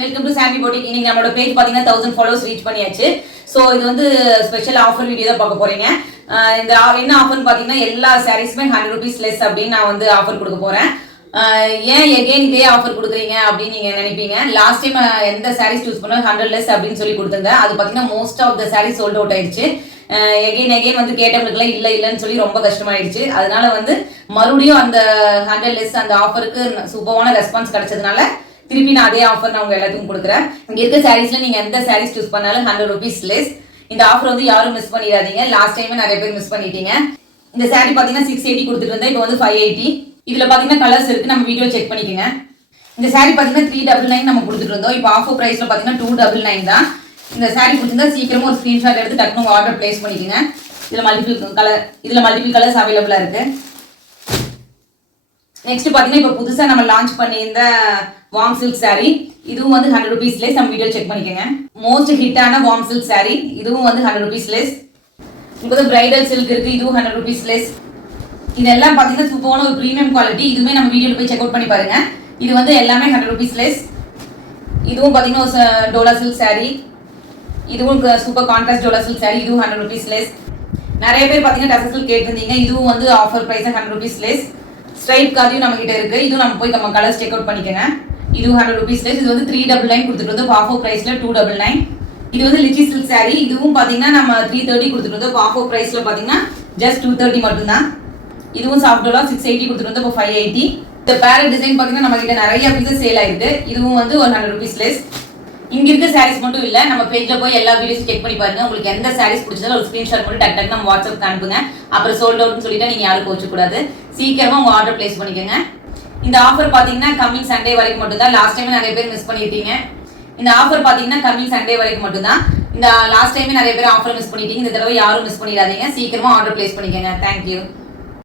Welcome to சாமி போட்டிக். இன்னைக்கு நம்மளோட பேஜ் பாத்தீங்கன்னா 1000 ஃபாலோவர்ஸ் ரீச் பண்ணியாச்சு. ஸோ இது வந்து ஸ்பெஷல் ஆஃபர் வீடியோ தான் பார்க்க போறீங்க. இந்த என்ன ஆஃபர்னு பாத்தீங்கன்னா எல்லா சாரீஸ்மே 100 rupees லெஸ் அப்படின்னு நான் வந்து ஆஃபர் கொடுக்க போறேன். ஏன் எகெயின் இதே ஆஃபர் கொடுக்குறீங்க அப்படின்னு நீங்க நினைப்பீங்க. லாஸ்ட் டைம் எந்த சாரீஸ் சூஸ் பண்ணாலும் 100 லெஸ் அப்படின்னு சொல்லி கொடுத்துங்க. அது பாத்தீங்கன்னா most of the saris sold out ஆயிடுச்சு. எகெயின் வந்து கேட்டவங்களுக்குலாம் இல்லைன்னு சொல்லி ரொம்ப கஷ்டமாயிடுச்சு. அதனால வந்து மறுபடியும் அந்த 100 லெஸ் அந்த ஆஃபருக்கு சூப்பரான ரெஸ்பான்ஸ் கிடைச்சதுனால திருப்பி நான் அதே ஆஃபர் நான் உங்க எல்லாத்துக்கும் கொடுக்குறேன். இங்க இருக்க சாரீஸ்ல நீங்க எந்த சாரீஸ் சூஸ் பண்ணாலும் 100 rupees லெஸ். இந்த ஆஃபர் வந்து யாரும் மிஸ் பண்ணிடாதீங்க. லாஸ்ட் டைம் நிறைய பேர் மிஸ் பண்ணிட்டீங்க. இந்த சாரீ பாத்தீங்கன்னா 680 கொடுத்துட்டு இருந்தா இப்போ வந்து 580. இதுல பாத்தீங்கன்னா கலர்ஸ் இருக்கு, நம்ம வீடியோ செக் பண்ணிக்கோங்க. இந்த சாரீ பாத்தீங்கன்னா 399 நம்ம கொடுத்துட்டு இருந்தோம். இப்போ ஆஃபர் பிரைஸ்ல பாத்தீங்கன்னா 299 தான். இந்த சாரீ பிடிச்சிருந்தா சீக்கிரமா ஒரு ஸ்கிரீன்ஷாட் எடுத்து டக்குனு உங்க ஆர்டர் பிளேஸ் பண்ணிக்கோங்க. இதுல மல்டிபிள் கலர்ஸ் அவைலபிளா இருக்கு. நெக்ஸ்ட் பாத்தீங்கன்னா இப்போ புதுசா நம்ம லான்ச் பண்ணியிருந்த வார்ம் சில்க் சாரீ, இதுவும் வந்து 100 rupees லெஸ். நம்ம வீடியோ செக் பண்ணிக்கோங்க. மோஸ்ட் ஹிட்டான வார்ம் சில்க் சாரீ, இதுவும் வந்து 100 rupees லெஸ். இப்போ வந்து பிரைடல் சில்க் இருக்கு, இதுவும் 100 rupees லெஸ். இதெல்லாம் பாத்தீங்கன்னா சூப்பரான ஒரு பிரீமியம் குவாலிட்டி. இதுவுமே நம்ம வீடியோல போய் செக் அவுட் பண்ணி பாருங்க. இது வந்து எல்லாமே 100 rupees லெஸ். இதுவும் பாத்தீங்கன்னா ஒரு டோலா சில்க் சாரீ, இதுவும் super contrast Dola silk sari, இதுவும் 100 rupees லெஸ். நிறைய பேர் பாத்தீங்கன்னா டசர் சில்க் கேட்டிருந்தீங்க. இதுவும் வந்து offer price 100 rupees less. Stripe கார்டியும் நம்ம கிட்ட இருக்கு. இதுவும் நம்ம போய் நம்ம கலர்ஸ் செக் அவுட் பண்ணிக்கோங்க. இதுவும் 100 rupees லெஸ். இது வந்து 399 கொடுத்துட்டு வந்து ஆஃபர் பிரைஸ்ல 299. இது வந்து லிச்சி சில்க் சாரீ, இதுவும் பாத்தீங்கன்னா நம்ம 330 கொடுத்துட்டு வந்து ஆஃபர் பிரைஸ்ல பாத்தீங்கன்னா ஜஸ்ட் 230 மட்டும் தான். இதுவும் சாஃப்ட் டோலா 680 கொடுத்துட்டு வந்து இப்போ 580. இந்த பேரட் டிசைன் பாத்தீங்கன்னா நம்ம கிட்ட நிறைய பீசஸ் சேல் ஆயிருக்கு. இதுவும் வந்து 100 rupees லெஸ். இங்க இருக்க சாரீஸ் மட்டும் இல்ல, நம்ம பேஜ்ல போய் எல்லா வீடியோஸும் செக் பண்ணி பாருங்க. உங்களுக்கு எந்த சாரீஸ் பிடிச்சதாலும் ஒரு ஸ்கிரீன்ஷாட் மட்டும் டக்கு நம்ம வாட்ஸ்அப்க்கு அனுப்புங்க. அப்புறம் சோல்ட் அவுட்னு சொல்லிட்டா நீங்க யாரும் கோச்ச கூடாது. சீக்கிரமா உங்க ஆர்டர் பிளேஸ் பண்ணிக்கோங்க. இந்த ஆஃபர் பாத்தீங்கன்னா கம்மிங் சண்டே வரைக்கும் மட்டும் தான். லாஸ்ட் டைம் நிறைய பேர் மிஸ் பண்ணிட்டீங்க. இந்த ஆஃபர் பாத்தீங்கன்னா கம்மிங் சண்டே வரைக்கும் மட்டும் தான். இந்த லாஸ்ட் டைமே நிறைய பேர் ஆஃபர் மிஸ் பண்ணிட்டீங்க. இந்த தடவை யாரும் மிஸ் பண்ணிடாதீங்க. சீக்கிரமா ஆர்டர் பிளேஸ் பண்ணிக்கோங்க. தேங்க்யூ.